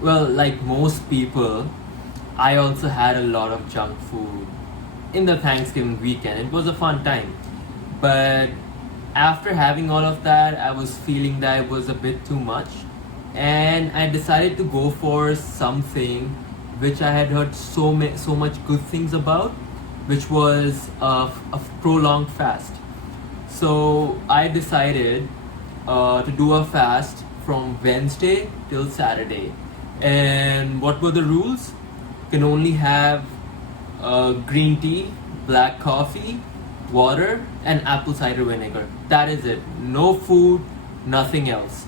Well, like most people, I also had a lot of junk food in the Thanksgiving weekend. It was a fun time. But after having all of that, I was feeling that it was a bit too much. And I decided to go for something which I had heard so much good things about, which was a prolonged fast. So I decided to do a fast from Wednesday till Saturday. And what were the rules? Can only have green tea, black coffee, water, and apple cider vinegar. That is it. No food, nothing else.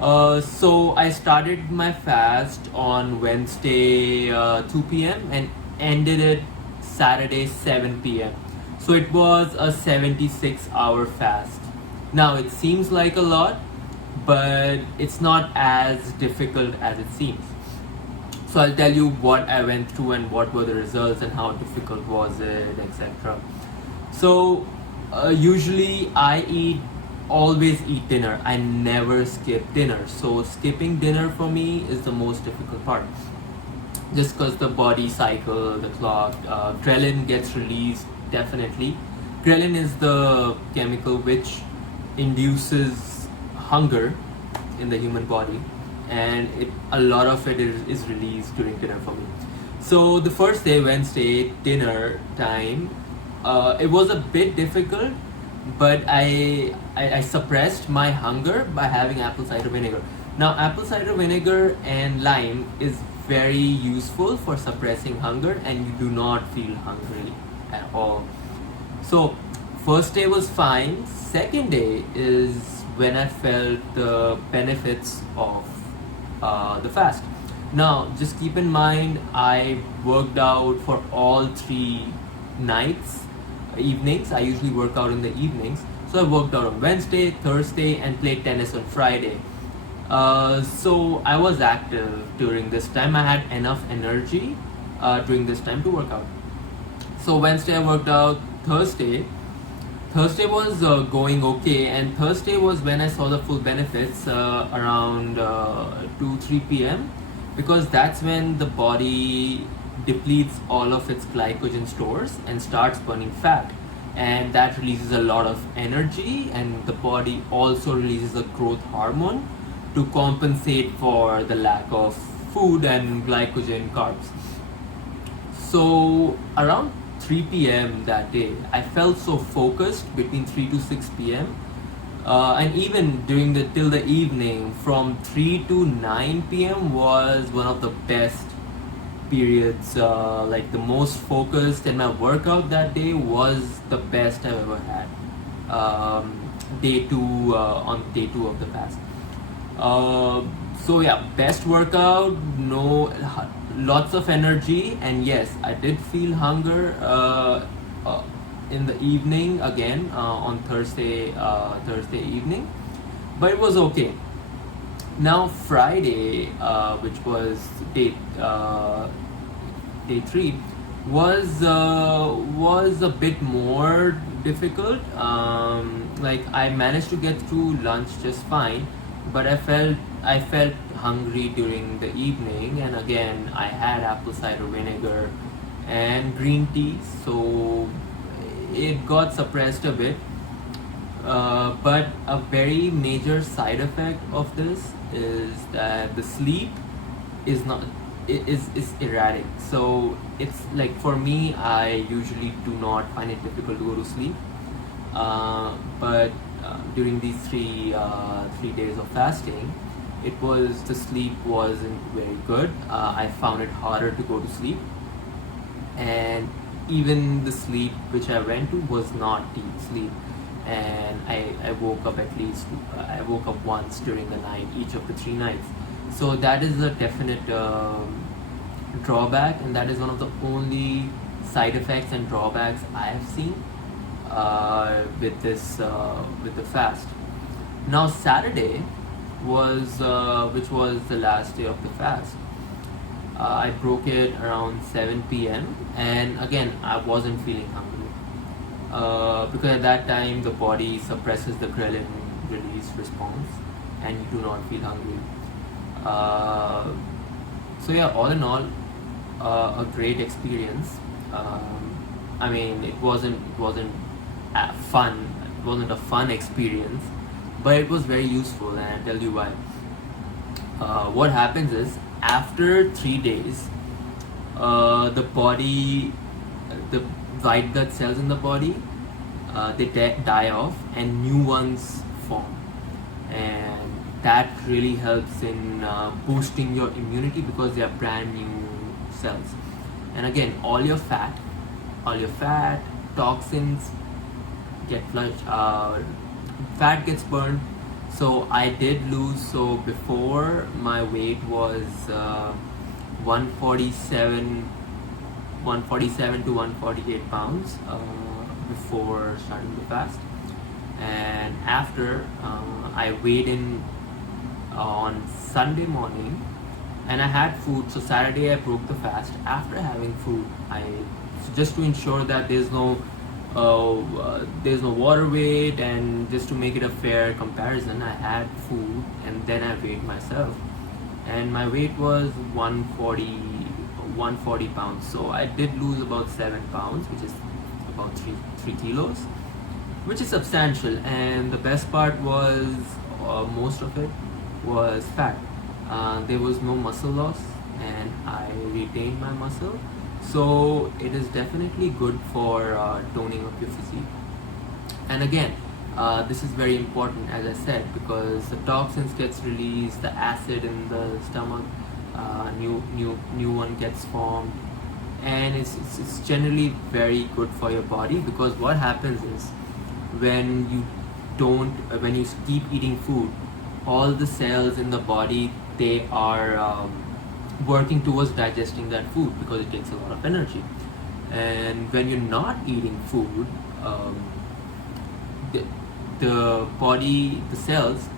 So I started my fast on Wednesday 2 p.m. and ended it Saturday 7 p.m. So it was a 76-hour fast. Now it seems like a lot, but it's not as difficult as it seems. So I'll tell you what I went through and what were the results and how difficult was it, etc. So usually I always eat dinner. I never skip dinner. So skipping dinner for me is the most difficult part. Just because the body cycle, the clock, ghrelin gets released definitely. Ghrelin is the chemical which induces hunger in the human body, and a lot of it is released during dinner for me. So the first day, Wednesday, dinner time, it was a bit difficult, but I suppressed my hunger by having apple cider vinegar. Now, apple cider vinegar and lime is very useful for suppressing hunger, and you do not feel hungry at all. So, first day was fine. Second day is when I felt the benefits of the fast. Now, just keep in mind, I worked out for all 3 nights, evenings. I usually work out in the evenings. So I worked out on Wednesday, Thursday, and played tennis on Friday. So I was active during this time. I had enough energy during this time to work out. So Wednesday I worked out. Thursday was going okay, and Thursday was when I saw the full benefits around 2 3 p.m. because that's when the body depletes all of its glycogen stores and starts burning fat, and that releases a lot of energy, and the body also releases a growth hormone to compensate for the lack of food and glycogen carbs. So around 3 p.m. that day, I felt so focused between 3 to 6 p.m. And even during the till the evening, from 3 to 9 p.m. was one of the best periods. Like the most focused, and my workout that day was the best I've ever had. Day two on day two of the fast. Uh, so yeah, best workout, no, lots of energy, and yes, I did feel hunger in the evening again on Thursday evening, but it was okay. Now Friday, which was day three, was a bit more difficult. Like I managed to get through lunch just fine, but I felt hungry during the evening, and again I had apple cider vinegar and green tea, so it got suppressed a bit. But a very major side effect of this is that the sleep is not is erratic. So it's like for me, I usually do not find it difficult to go to sleep. But during these 3 days of fasting, it was the sleep wasn't very good. I found it harder to go to sleep, and even the sleep which I went to was not deep sleep. And I woke up at least, I woke up once during the night, each of the 3 nights. So that is a definite drawback, and that is one of the only side effects and drawbacks I have seen with the fast. Now Saturday was which was the last day of the fast. I broke it around 7 p.m. and again I wasn't feeling hungry because at that time the body suppresses the ghrelin release response and you do not feel hungry. Uh, so yeah, all in all, a great experience. I mean, it wasn't fun. It wasn't a fun experience, but it was very useful, and I'll tell you why. What happens is after 3 days, the body, the white blood cells in the body, they die off and new ones form, and that really helps in boosting your immunity because they are brand new cells. And again, all your fat, toxins get flushed, fat gets burned. So I did lose. So before, my weight was 147 147 to 148 pounds before starting the fast. And after, I weighed in on Sunday morning, and I had food. So Saturday I broke the fast. After having food, I, just to ensure that there's no water weight, and just to make it a fair comparison, I had food and then I weighed myself, and my weight was 140 pounds. So I did lose about 7 pounds, which is about 3 kilos, which is substantial. And the best part was, most of it was fat. There was no muscle loss, and I retained my muscle. So it is definitely good for toning up your physique. And again, this is very important, as I said, because the toxins gets released, the acid in the stomach, new one gets formed, and it's generally very good for your body. Because what happens is, when you don't when you keep eating food, all the cells in the body, they are working towards digesting that food because it takes a lot of energy. And when you're not eating food, the, the body, the cells,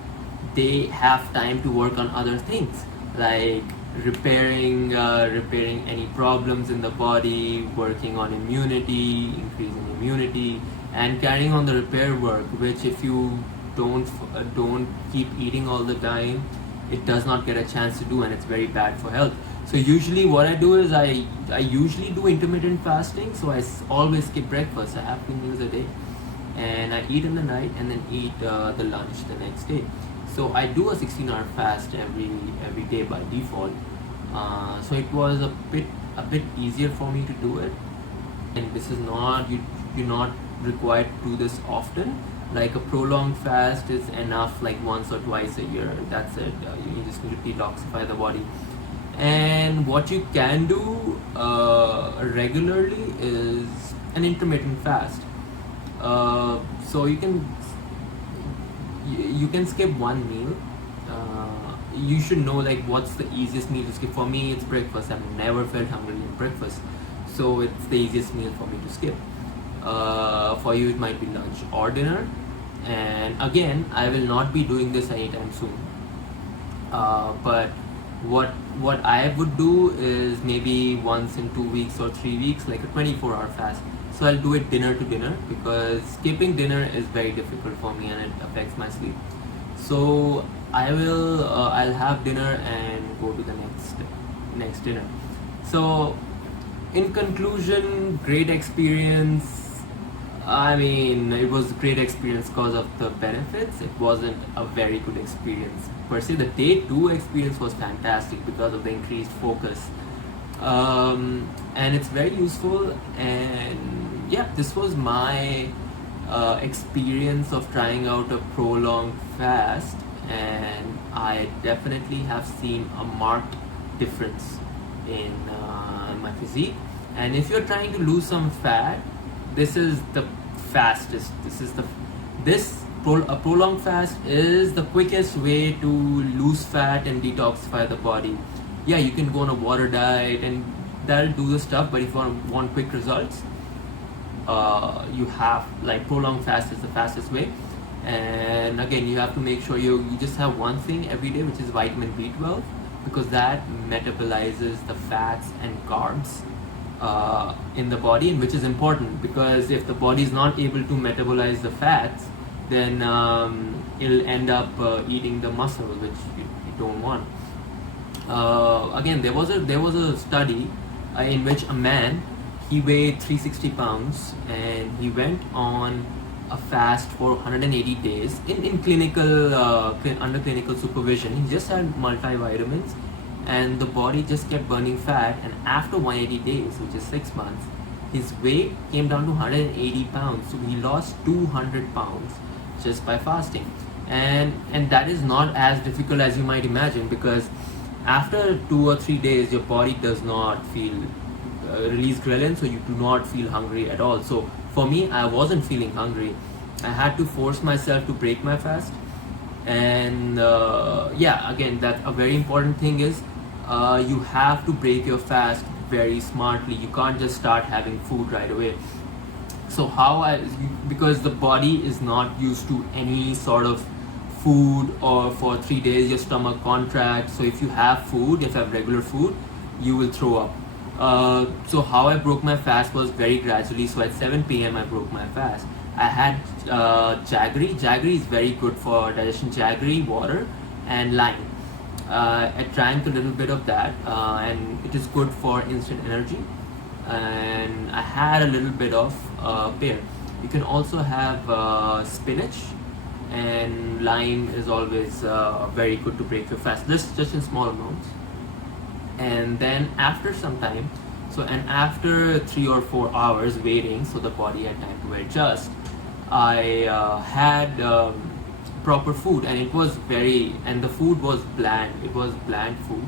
they have time to work on other things, like repairing any problems in the body, working on immunity, increasing immunity, and carrying on the repair work. Which, if you don't keep eating all the time, it does not get a chance to do, and it's very bad for health. So usually what I do is, I usually do intermittent fasting. So I always skip breakfast. I have 2 meals a day, and I eat in the night and then eat the lunch the next day. So I do a 16-hour fast every day by default. So it was a bit easier for me to do it. And this is not, you're not required to do this often. Like, a prolonged fast is enough, like once or twice a year. That's it. You just need to detoxify the body. And what you can do regularly is an intermittent fast. So you can skip one meal. You should know, like, what's the easiest meal to skip. For me, it's breakfast. I've never felt hungry at breakfast, so it's the easiest meal for me to skip. For you, it might be lunch or dinner. And again, I will not be doing this anytime soon. But what I would do is, maybe once in 2 weeks or 3 weeks, like a 24-hour fast. So I'll do it dinner to dinner, because skipping dinner is very difficult for me and it affects my sleep. So I'll have dinner and go to the next dinner. So, in conclusion, great experience. I mean, it was a great experience because of the benefits. It wasn't a very good experience per se. The day 2 experience was fantastic because of the increased focus, and it's very useful. And yeah, this was my experience of trying out a prolonged fast, and I definitely have seen a marked difference in my physique. And if you're trying to lose some fat, this is the fastest. A prolonged fast is the quickest way to lose fat and detoxify the body. Yeah, you can go on a water diet and that'll do the stuff, but if you want quick results, you have, like, prolonged fast is the fastest way. And again, you have to make sure you just have one thing every day, which is vitamin B12, because that metabolizes the fats and carbs in the body, and which is important, because if the body is not able to metabolize the fats, then it'll end up eating the muscle, which you don't want. Again, there was a study in which a man, he weighed 360 pounds, and he went on a fast for 180 days in clinical under clinical supervision. He just had multivitamins, and the body just kept burning fat. And after 180 days, which is 6 months, his weight came down to 180 pounds. So he lost 200 pounds just by fasting. And that is not as difficult as you might imagine, because after 2 or 3 days your body does not feel release ghrelin, so you do not feel hungry at all. So for me, I wasn't feeling hungry. I had to force myself to break my fast. And yeah, again, that a very important thing is you have to break your fast very smartly. You can't just start having food right away. So because the body is not used to any sort of food, or for 3 days your stomach contracts. So if you have food, if you have regular food, you will throw up. So how I broke my fast was very gradually. So at 7 p.m. I broke my fast. I had jaggery. Jaggery is very good for digestion. Jaggery, water, and lime. I drank a little bit of that, and it is good for instant energy. And I had a little bit of pear. You can also have spinach, and lime is always very good to break your fast. This just in small amounts. And then after some time, and after 3 or 4 hours waiting, so the body had time to adjust, I had proper food, and the food was bland. It was bland food.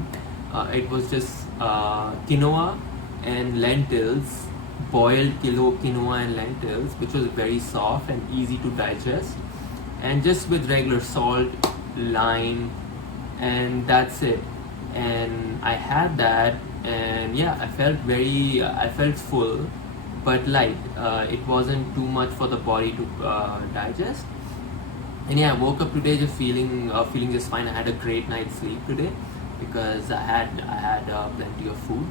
It was just quinoa and lentils, boiled quinoa and lentils, which was very soft and easy to digest, and just with regular salt, lime, and that's it. And I had that, and yeah, I felt full, but light. It wasn't too much for the body to digest. And yeah, I woke up today just feeling just fine. I had a great night's sleep today because I had plenty of food,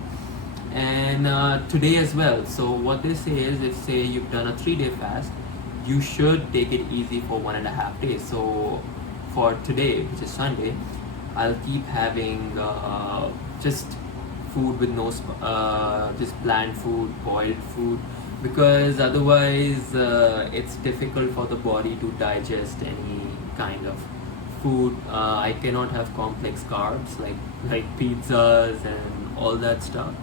and today as well. So what they say is, if say you've done a 3-day fast, you should take it easy for 1.5 days. So for today, which is Sunday, I'll keep having just food with just bland food, boiled food, because otherwise it's difficult for the body to digest any kind of food. I cannot have complex carbs like pizzas and all that stuff.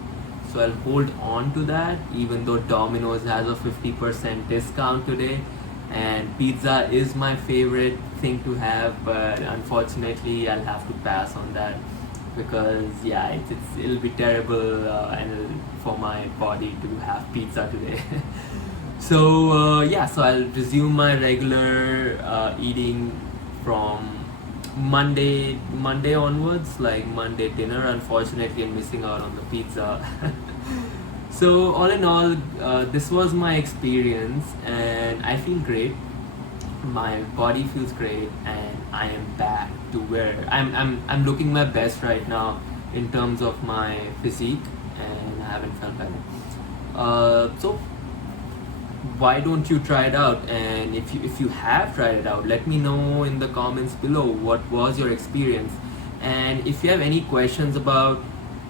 So I'll hold on to that, even though Domino's has a 50% discount today, and pizza is my favorite thing to have. But unfortunately, I'll have to pass on that, because yeah, it'll be terrible for my body to have pizza today. So yeah, so I'll resume my regular eating from Monday onwards, like Monday dinner. Unfortunately, I'm missing out on the pizza. So all in all, this was my experience, and I feel great. My body feels great, and I am back to where I'm looking my best right now in terms of my physique, and I haven't felt better. So why don't you try it out? And if you have tried it out, let me know in the comments below what was your experience. And if you have any questions about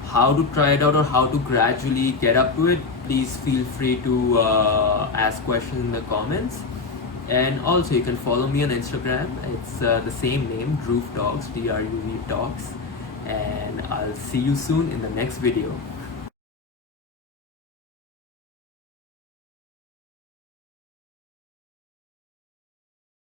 how to try it out or how to gradually get up to it, please feel free to ask questions in the comments. And also, you can follow me on Instagram. It's the same name, Dhruv Talks, DRUV Talks. And I'll see you soon in the next video.